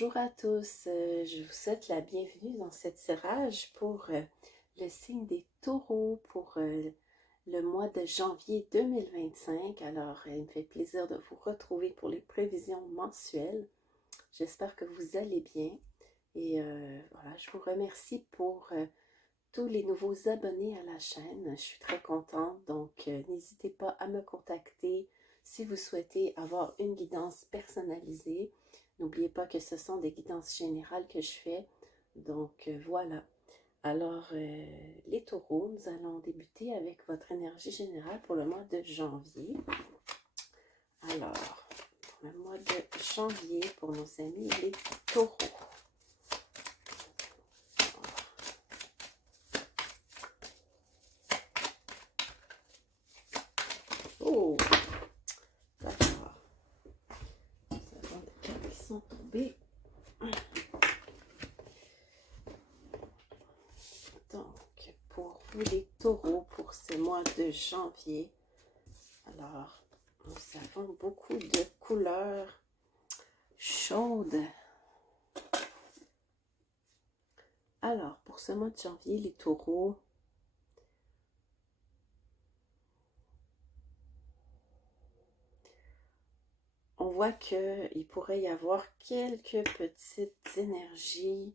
Bonjour à tous, je vous souhaite la bienvenue dans cette tirage pour le signe des taureaux pour le mois de janvier 2025. Alors, il me fait plaisir de vous retrouver pour les prévisions mensuelles. J'espère que vous allez bien et voilà, je vous remercie pour tous les nouveaux abonnés à la chaîne. Je suis très contente, donc n'hésitez pas à me contacter si vous souhaitez avoir une guidance personnalisée. N'oubliez pas que ce sont des guidances générales que je fais. Donc voilà. Alors les taureaux, nous allons débuter avec votre énergie générale pour le mois de janvier. Alors, pour le mois de janvier, pour nos amis les taureaux. Oh, d'accord. Nous avons des cartes qui sont tombées. Donc, pour vous les taureaux, pour ce mois de janvier, alors, nous avons beaucoup de couleurs chaudes. Alors, pour ce mois de janvier, les taureaux, on voit qu'il pourrait y avoir quelques petites énergies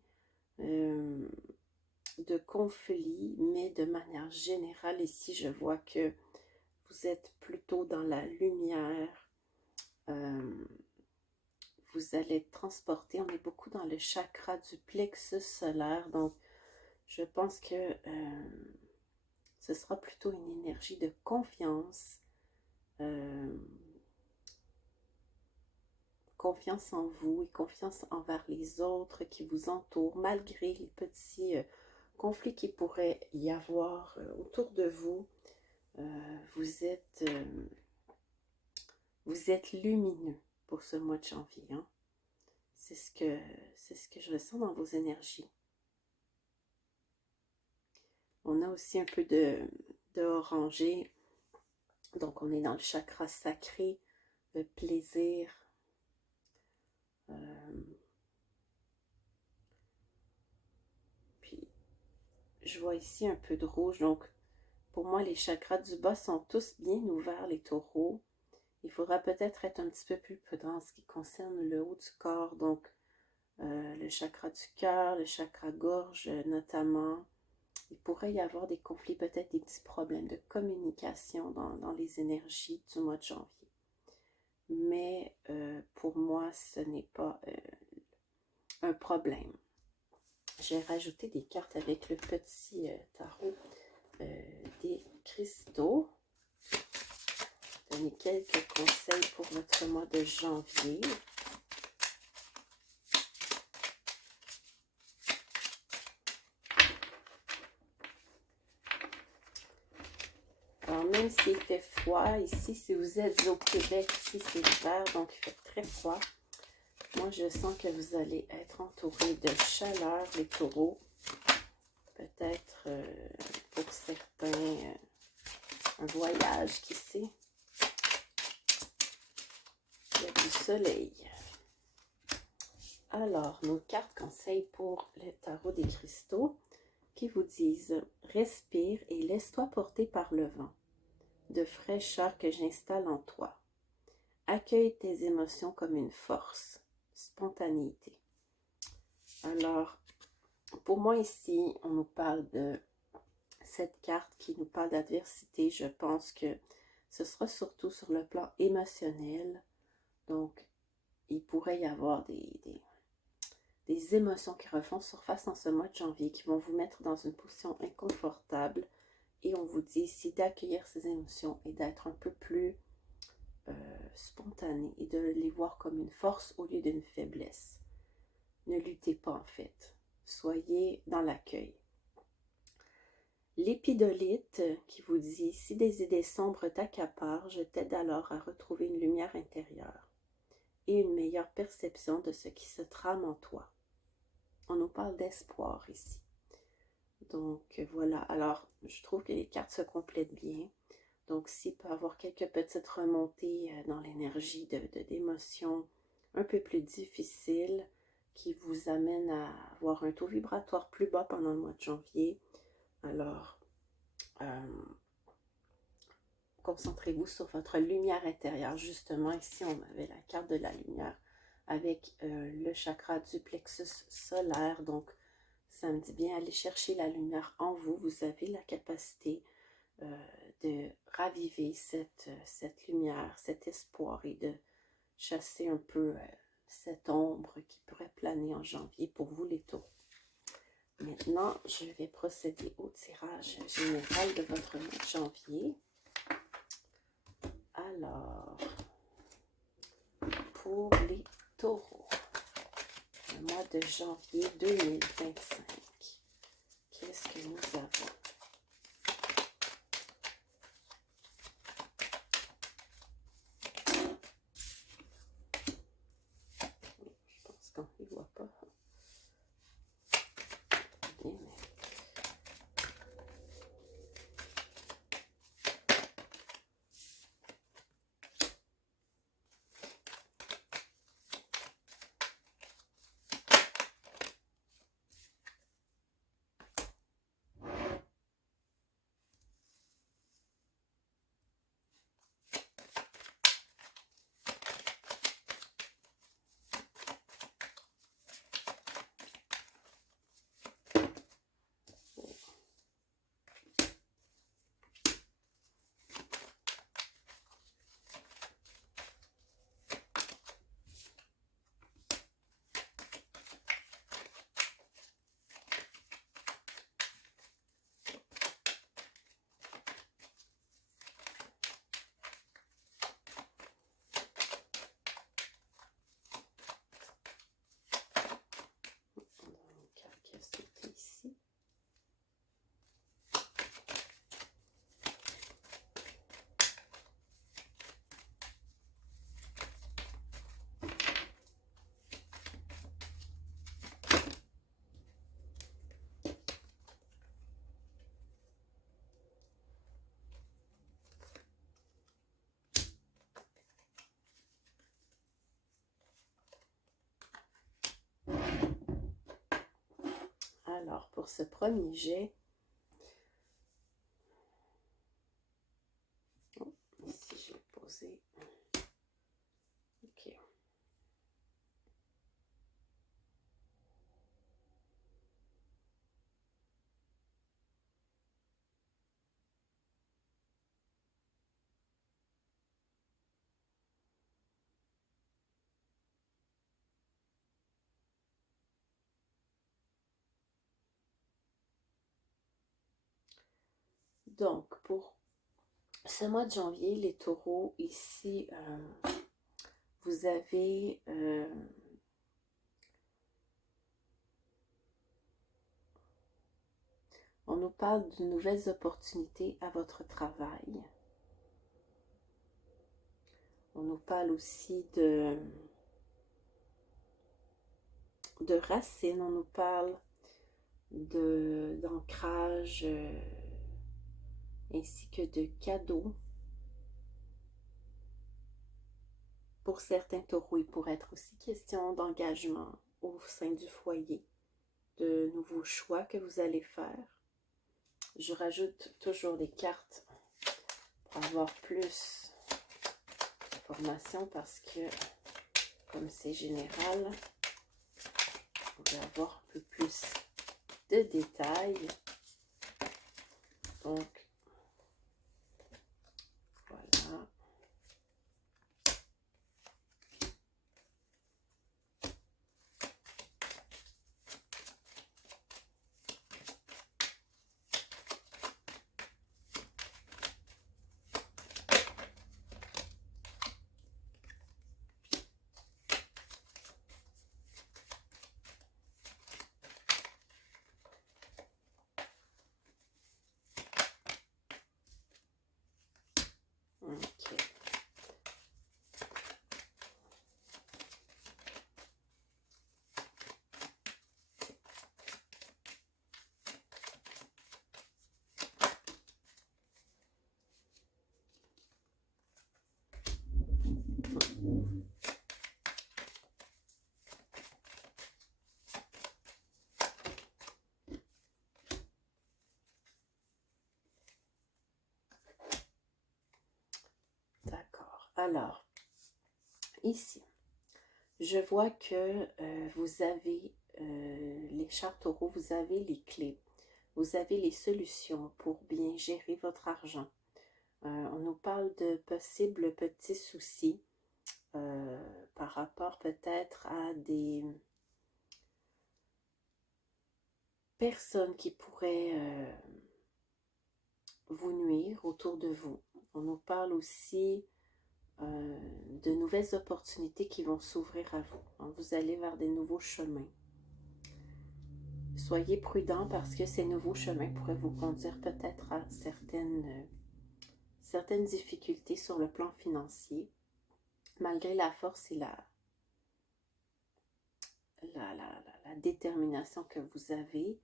de conflit, mais de manière générale, ici, je vois que vous êtes plutôt dans la lumière. Vous allez être transporté. On est beaucoup dans le chakra du plexus solaire, donc je pense que ce sera plutôt une énergie de confiance. Confiance en vous et confiance envers les autres qui vous entourent, malgré les petits conflits qui pourraient y avoir autour de vous. Vous êtes lumineux pour ce mois de janvier. Hein? C'est ce que je ressens dans vos énergies. On a aussi un peu de orangé. Donc, on est dans le chakra sacré, le plaisir. Puis, je vois ici un peu de rouge. Donc, pour moi, les chakras du bas sont tous bien ouverts, les taureaux. Il faudra peut-être être un petit peu plus prudent en ce qui concerne le haut du corps. Donc, le chakra du cœur, le chakra gorge notamment. Il pourrait y avoir des conflits, peut-être des petits problèmes de communication dans les énergies du mois de janvier. Mais pour moi, ce n'est pas un problème. J'ai rajouté des cartes avec le petit tarot des cristaux. Donner quelques conseils pour votre mois de janvier. Alors, même s'il fait froid, ici, si vous êtes au Québec, ici, c'est l'hiver, donc il fait très froid. Moi, je sens que vous allez être entouré de chaleur, les taureaux. Peut-être, pour certains, un voyage, qui sait. Il y a du soleil. Alors, nos cartes conseils pour le tarot des cristaux qui vous disent « Respire et laisse-toi porter par le vent de fraîcheur que j'installe en toi. Accueille tes émotions comme une force. Spontanéité. » Alors, pour moi ici, on nous parle de cette carte qui nous parle d'adversité. Je pense que ce sera surtout sur le plan émotionnel. Donc, il pourrait y avoir des émotions qui refont surface en ce mois de janvier, qui vont vous mettre dans une position inconfortable. Et on vous dit ici d'accueillir ces émotions et d'être un peu plus spontané et de les voir comme une force au lieu d'une faiblesse. Ne luttez pas en fait. Soyez dans l'accueil. L'épidolite qui vous dit « Si des idées sombres t'accaparent, je t'aide alors à retrouver une lumière intérieure et une meilleure perception de ce qui se trame en toi. » On nous parle d'espoir ici. Donc voilà, alors je trouve que les cartes se complètent bien. Donc s'il peut y avoir quelques petites remontées dans l'énergie d'émotions un peu plus difficiles, qui vous amène à avoir un taux vibratoire plus bas pendant le mois de janvier. Alors, concentrez-vous sur votre lumière intérieure. Justement, ici, on avait la carte de la lumière avec le chakra du plexus solaire. Donc, ça me dit bien, allez chercher la lumière en vous. Vous avez la capacité de raviver cette lumière, cet espoir et de chasser un peu cette ombre qui pourrait planer en janvier pour vous les taureaux. Maintenant, je vais procéder au tirage général de votre mois de janvier. Alors, pour les taureaux, le mois de janvier 2025, qu'est-ce que nous avons? Je pense qu'on ne voit pas. Bien, mais... ici. Alors, pour ce premier jet, ici j'ai posé, ok. Donc, pour ce mois de janvier, les taureaux, ici, vous avez on nous parle de nouvelles opportunités à votre travail. On nous parle aussi de racines, on nous parle d'ancrage ainsi que de cadeaux. Pour certains taureaux, il pourrait être aussi question d'engagement au sein du foyer, de nouveaux choix que vous allez faire. Je rajoute toujours des cartes pour avoir plus d'informations parce que, comme c'est général, on va avoir un peu plus de détails. Donc, voilà. Alors, ici, je vois que vous avez, les chers taureaux, vous avez les clés, vous avez les solutions pour bien gérer votre argent. On nous parle de possibles petits soucis par rapport peut-être à des personnes qui pourraient vous nuire autour de vous. On nous parle aussi de nouvelles opportunités qui vont s'ouvrir à vous. Donc, vous allez vers des nouveaux chemins. Soyez prudents parce que ces nouveaux chemins pourraient vous conduire peut-être à certaines difficultés sur le plan financier, malgré la force et la détermination que vous avez.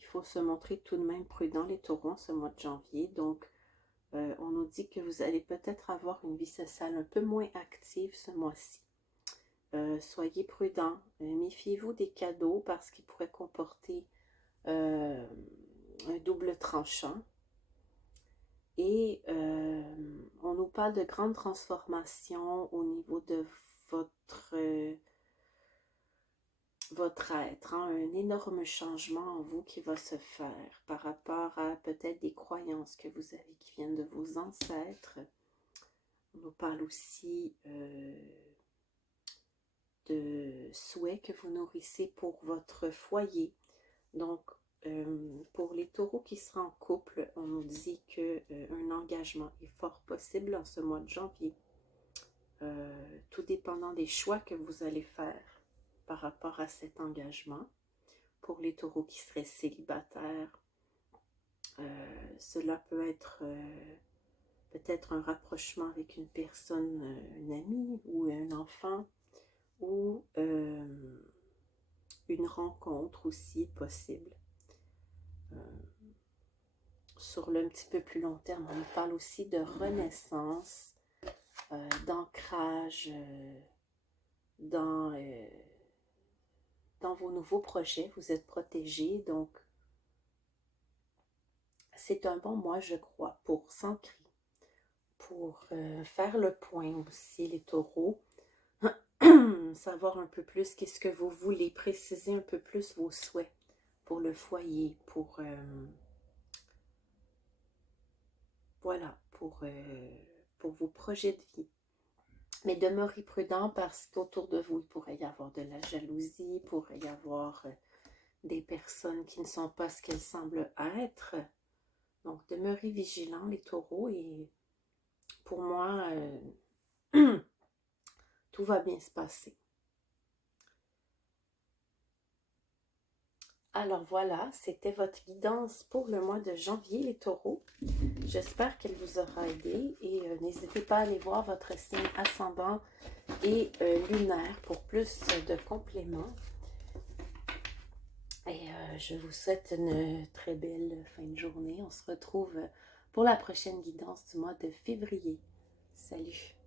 Il faut se montrer tout de même prudent, les taureaux, ce mois de janvier. Donc, on nous dit que vous allez peut-être avoir une vie sociale un peu moins active ce mois-ci. Soyez prudents. Méfiez-vous des cadeaux parce qu'ils pourraient comporter un double tranchant. Et on nous parle de grandes transformations au niveau de votre être, hein, un énorme changement en vous qui va se faire par rapport à peut-être des croyances que vous avez qui viennent de vos ancêtres. On nous parle aussi de souhaits que vous nourrissez pour votre foyer. Donc, pour les taureaux qui seraient en couple, on nous dit qu'un engagement est fort possible en ce mois de janvier. Tout dépendant des choix que vous allez faire par rapport à cet engagement. Pour les taureaux qui seraient célibataires, cela peut être peut-être un rapprochement avec une personne, une amie ou un enfant, ou une rencontre aussi possible. Sur le un petit peu plus long terme, on parle aussi de renaissance, d'ancrage dans vos nouveaux projets. Vous êtes protégés, donc c'est un bon mois, je crois, pour s'ancrer, pour faire le point aussi, les taureaux, savoir un peu plus qu'est-ce que vous voulez, préciser un peu plus vos souhaits pour le foyer, pour voilà, pour vos projets de vie. Mais demeurez prudent parce qu'autour de vous, il pourrait y avoir de la jalousie, il pourrait y avoir des personnes qui ne sont pas ce qu'elles semblent être. Donc, demeurez vigilants, les taureaux, et pour moi, tout va bien se passer. Alors voilà, c'était votre guidance pour le mois de janvier, les taureaux. J'espère qu'elle vous aura aidé et n'hésitez pas à aller voir votre signe ascendant et lunaire pour plus de compléments. Et je vous souhaite une très belle fin de journée. On se retrouve pour la prochaine guidance du mois de février. Salut!